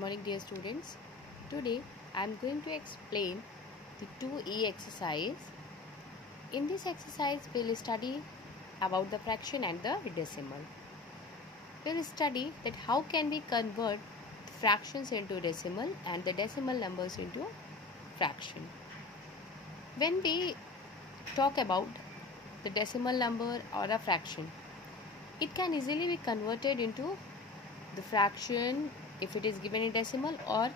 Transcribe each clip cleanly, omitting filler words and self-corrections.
morning dear students. Today I am going to explain the 2E exercise. In this exercise we will study about the fraction and the decimal. We will study that how can we convert fractions into decimal and the decimal numbers into fraction. When we talk about the decimal number or a fraction, it can easily be converted into the fraction if it is given in decimal or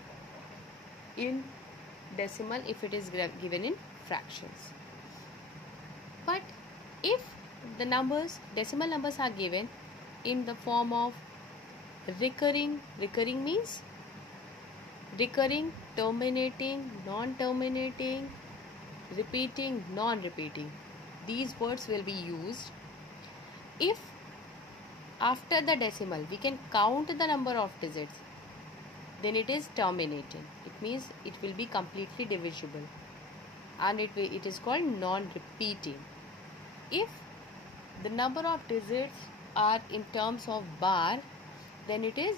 in decimal if it is given in fractions. But if the decimal numbers are given in the form of recurring means recurring, terminating, non-terminating, repeating, non-repeating, these words will be used. If after the decimal we can count the number of digits, then it is terminating. It means it will be completely divisible and it is called non-repeating. If the number of digits are in terms of bar, then it is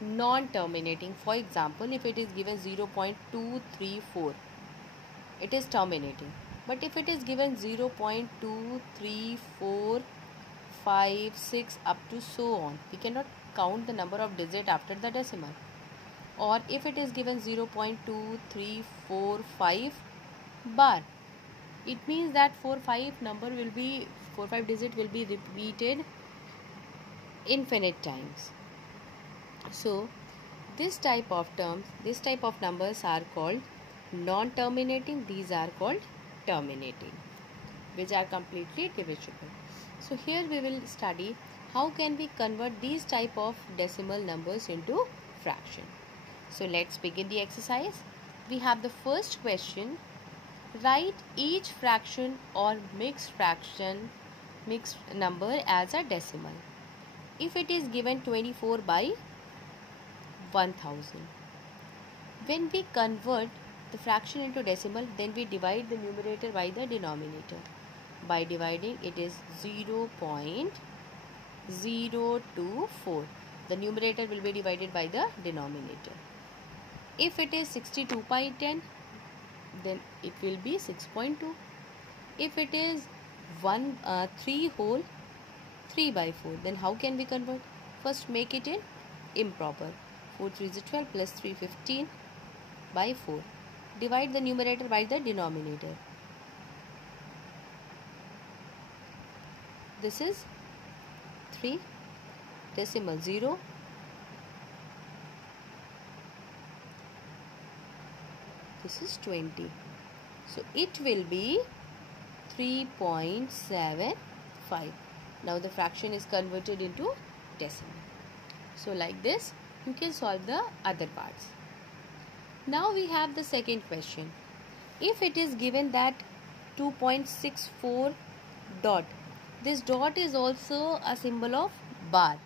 non-terminating. For example, if it is given 0.234, it is terminating. But if it is given 0.23456 up to so on, we cannot count the number of digits after the decimal. Or if it is given 0.2345 bar, it means that 5 digit will be repeated infinite times. So this type of numbers are called non-terminating. These are called terminating, which are completely divisible. So here we will study how can we convert these type of decimal numbers into fraction. So let's begin the exercise. We have the first question. Write each fraction or mixed number as a decimal. If it is given 24 by 1000. When we convert the fraction into decimal, then we divide the numerator by the denominator. By dividing, it is 0.024. The numerator will be divided by the denominator. If it is 62 by 10, then it will be 6.2. If it is 3 whole 3 by 4, then how can we convert? First make it in improper. 4 3 is 12 plus 3 15 by 4. Divide the numerator by the denominator. This is 3 decimal 0. This is 20. So it will be 3.75. Now the fraction is converted into decimal. So like this you can solve the other parts. Now we have the second question. If it is given that 2.64 dot, this dot is also a symbol of bar,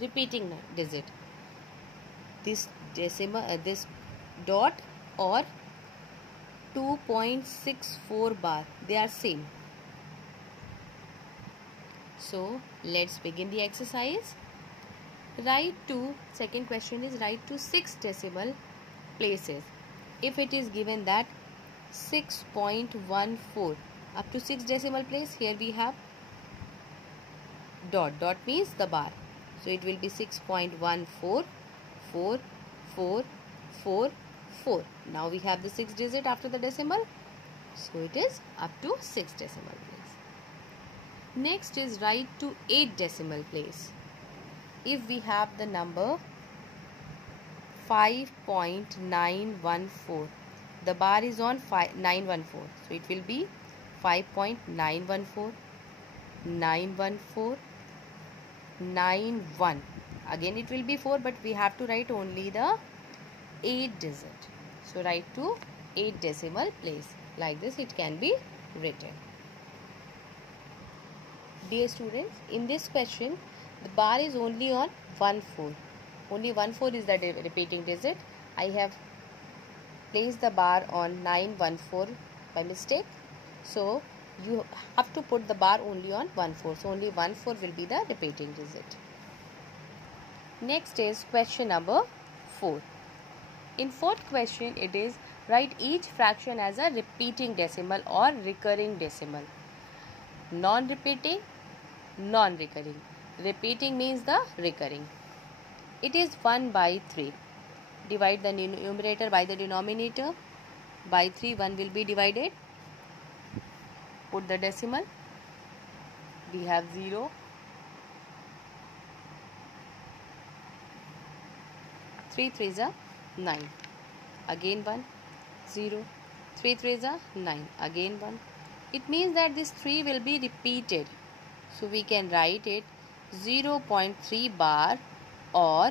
repeating digit. This dot or 2.64 bar, they are same. So let's begin the exercise. Second question is write to 6 decimal places. If it is given that 6.14 up to 6 decimal place, here we have dot means the bar, so it will be 6.14444. Now we have the 6 digit after the decimal, so it is up to 6 decimal place. Next is write to 8 decimal place. If we have the number 5.914, the bar is on 914, so it will be 5.914, 914, 91. Again it will be 4, but we have to write only the 8 digit. So write to 8 decimal place. Like this it can be written. Dear students, in this question the bar is only on 14. Only 14 is the repeating digit. I have placed the bar on 914 by mistake. So you have to put the bar only on 14. So only 14 will be the repeating digit. Next is question number 4. In fourth question, it is write each fraction as a repeating decimal or recurring decimal. Non-repeating, non-recurring. Repeating means the recurring. It is 1 by 3. Divide the numerator by the denominator. By 3, 1 will be divided. Put the decimal. We have 0. 3 3s are 9. Again 1. 0. 3 3s are 9. Again 1. It means that this 3 will be repeated. So we can write it 0.3 bar or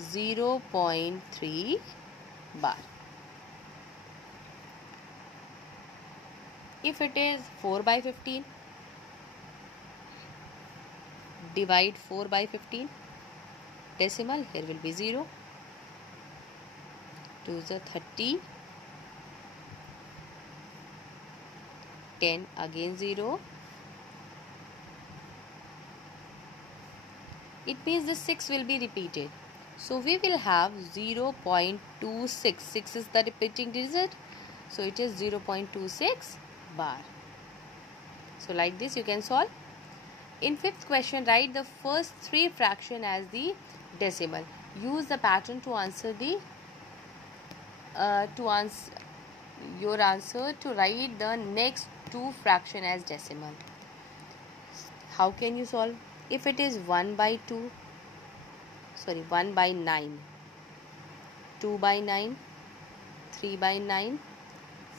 0.3 bar. If it is 4 by 15, divide 4 by 15. Decimal, here will be 0. 2 is a 30. 10 again 0. It means the 6 will be repeated. So we will have 0.26. 6 is the repeating digit. So it is 0.26 bar. So like this you can solve. In fifth question, write the first 3 fraction as the decimal. Use the pattern to answer the your answer to write the next 2 fraction as decimal. How can you solve? If it is 1 by 9, 2 by 9, 3 by 9,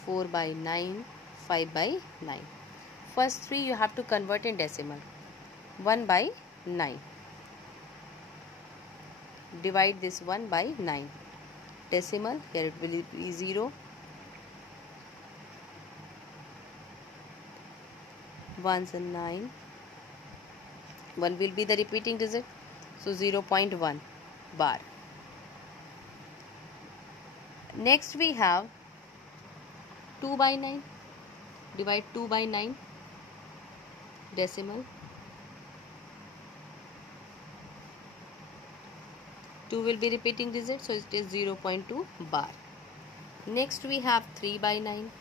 4 by 9, 5 by 9. First 3 you have to convert in decimal. 1 by 9. Divide this 1 by 9. Decimal, here it will be 0. 1s and 9. 1 will be the repeating digit. So 0.1 bar. Next we have 2 by 9. Divide 2 by 9. Decimal. 2 will be repeating digit, so it is 0.2 bar. Next we have 3 by 9.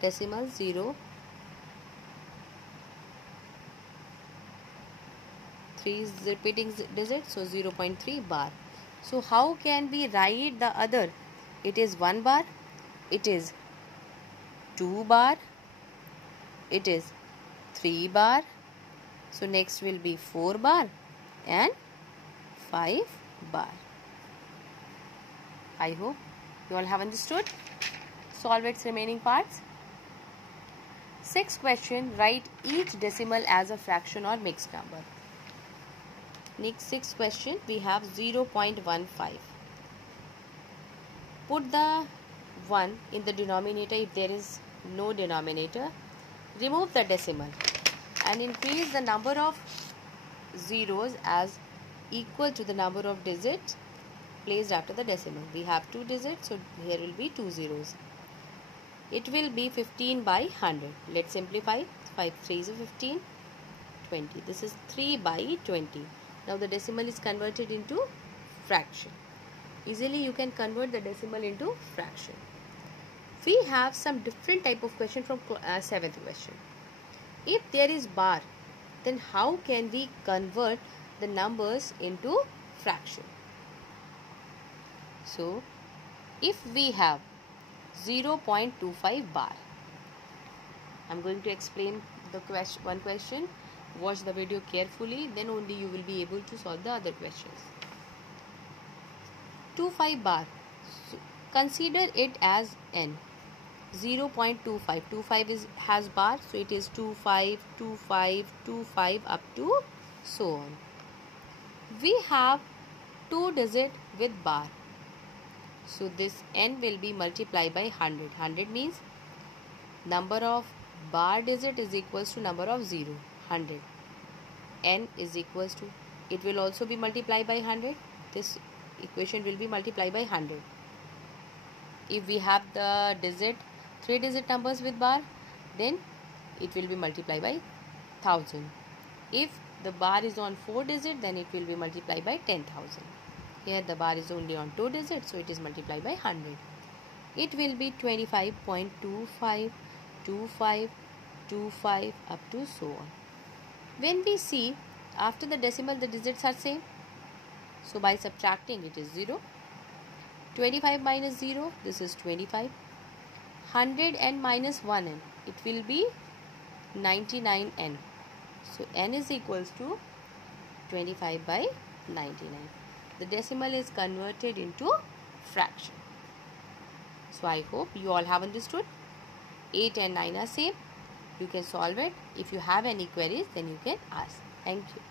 Decimal 0. 3 is repeating digit, so 0.3 bar. So how can we write the other? It is 1 bar, it is 2 bar, it is 3 bar. So next will be 4 bar and 5 bar. I hope you all have understood. Solve its remaining parts. Sixth question, write each decimal as a fraction or mixed number. Next sixth question, we have 0.15. Put the 1 in the denominator if there is no denominator. Remove the decimal and increase the number of zeros as equal to the number of digits placed after the decimal. We have 2 digits, so here will be 2 zeros. It will be 15 by 100. Let's simplify. 5 3s are 15, 20. This is 3 by 20. Now the decimal is converted into fraction. Easily you can convert the decimal into fraction. We have some different type of question from 7th question. If there is bar, then how can we convert the numbers into fraction? So, if we have 0.25 bar, I am going to explain the one question. Watch the video carefully, then only you will be able to solve the other questions. 25 bar, so consider it as n. 0.25, 25 has bar, so it is 25, 25, 25 up to so on. We have 2 digit with bar, so this n will be multiplied by 100. 100 means number of bar digit is equals to number of 0. 100. N is equals to, it will also be multiplied by 100. This equation will be multiplied by 100. If we have the digit 3 digit numbers with bar, then it will be multiplied by 1000. If the bar is on 4 digit, then it will be multiplied by 10,000. Here the bar is only on 2 digits, so it is multiplied by 100. It will be 25.2525 up to so on. When we see after the decimal the digits are same, so by subtracting it is 0. 25 minus 0, this is 25. 100 and minus 1n, it will be 99n. So n is equals to 25 by 99. The decimal is converted into fraction. So I hope you all have understood. 8 and 9 are same. You can solve it. If you have any queries, then you can ask. Thank you.